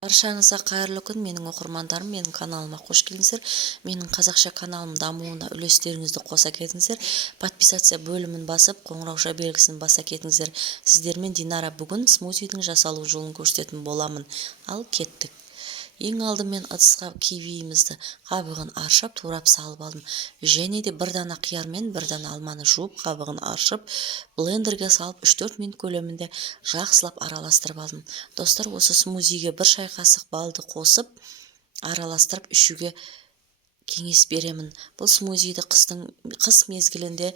Баршаңызға қайырлы күн, менің оқырмандарым, менің каналыма қош келдіңіздер. Менің қазақша каналым дамуына үлестеріңізді қоса кетіңіздер. Подписация бөлімін басып, қоңырауша белгісін баса кетіңіздер. Сіздермен Динара бүгін смузидің жасалу жолын көрсететін боламын. Ал кеттік. Ең алдымен ыдысқа кивиімізді қабығын аршып, турап салып алдым. Және де бір дана қияр мен бір дана алманы жуып, қабығын аршып, блендерге салып 3-4 минут көлемінде жақсылап араластырып алдым. Достар, осы смузиге бір шай қасық балды қосып, араластырып ішуге кеңес беремін. Бұл смузиді қыс мезгілінде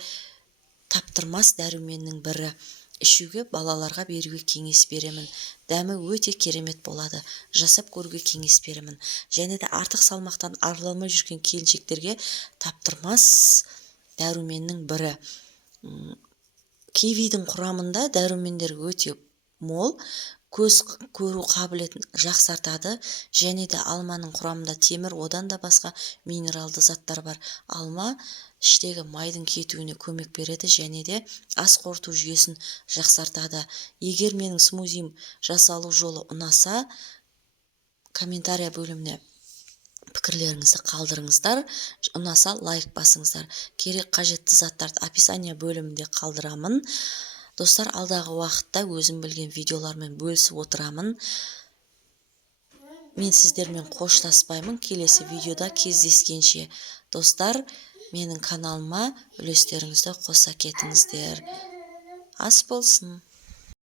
таптырмас дәруменнің бірі. Ішуге, балаларға беруге кеңес беремін. Дәмі өте керемет болады. Жасап көруге кеңес беремін. Және де артық салмақтан арыла жүрген келіншектерге таптырмас дәруменнің бірі. Кивидің құрамында дәрумендер өте мол, көз көру қабілетін жақсартады, және де алманың құрамында темір, одан да басқа минералды заттар бар. Алма іштегі майдың кетуіне көмек береді, және де ас қорыту жүйесін жақсартады. Егер менің смузим жасалу жолы ұнаса, комментария бөліміне пікірлеріңізді қалдырыңыздар. Ұнаса лайк басыңыздар. Керек қажетті заттарды описание бөлімінде қалдырамын. Достар, алдағы уақытта өзім білген видеолармен бөлісіп отырамын. Мен сіздермен қоштаспаймын. Келесі видеода кездескенше. Достар, менің каналыма үлестеріңізді қоса кетіңіздер. Ас болсын.